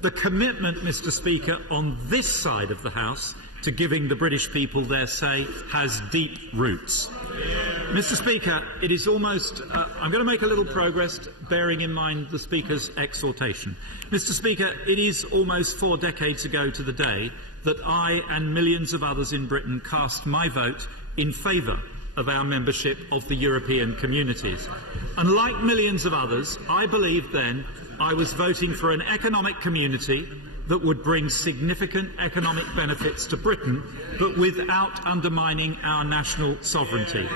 the commitment, Mr. Speaker, on this side of the House to giving the British people their say has deep roots. Mr. Speaker, it is almost I'm going to make a little progress, bearing in mind the Speaker's exhortation. Mr. Speaker, it is almost 4 decades ago to the day that I and millions of others in Britain cast my vote in favour of our membership of the European communities. And like millions of others, I believed then I was voting for an economic community that would bring significant economic benefits to Britain, but without undermining our national sovereignty.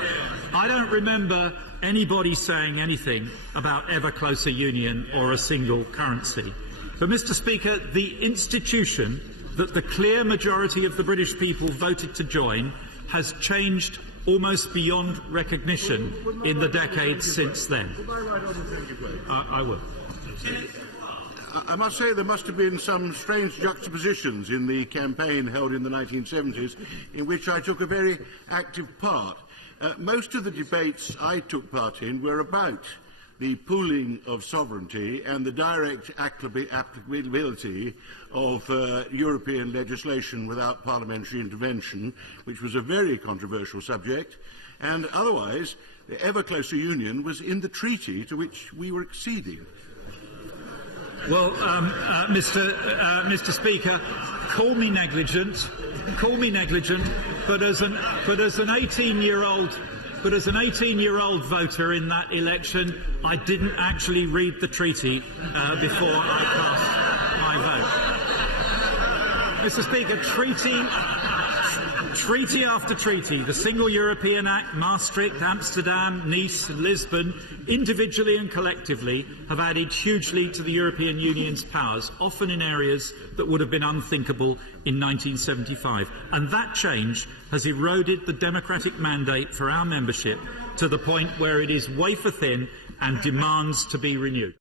I don't remember anybody saying anything about ever closer union or a single currency. But, Mr. Speaker, the institution that the clear majority of the British people voted to join has changed almost beyond recognition in the decades since then. I will. I must say there must have been some strange juxtapositions in the campaign held in the 1970s in which I took a very active part. Most of the debates I took part in were about the pooling of sovereignty and the direct applicability of European legislation without parliamentary intervention, which was a very controversial subject, and otherwise the ever closer union was in the treaty to which we were acceding. Well, Mr. Speaker, call me negligent, but as an 18-year-old voter in that election, I didn't actually read the treaty before I cast my vote. Mr. Speaker, treaty after treaty, the Single European Act, Maastricht, Amsterdam, Nice and Lisbon, individually and collectively, have added hugely to the European Union's powers, often in areas that would have been unthinkable in 1975. And that change has eroded the democratic mandate for our membership to the point where it is wafer thin and demands to be renewed.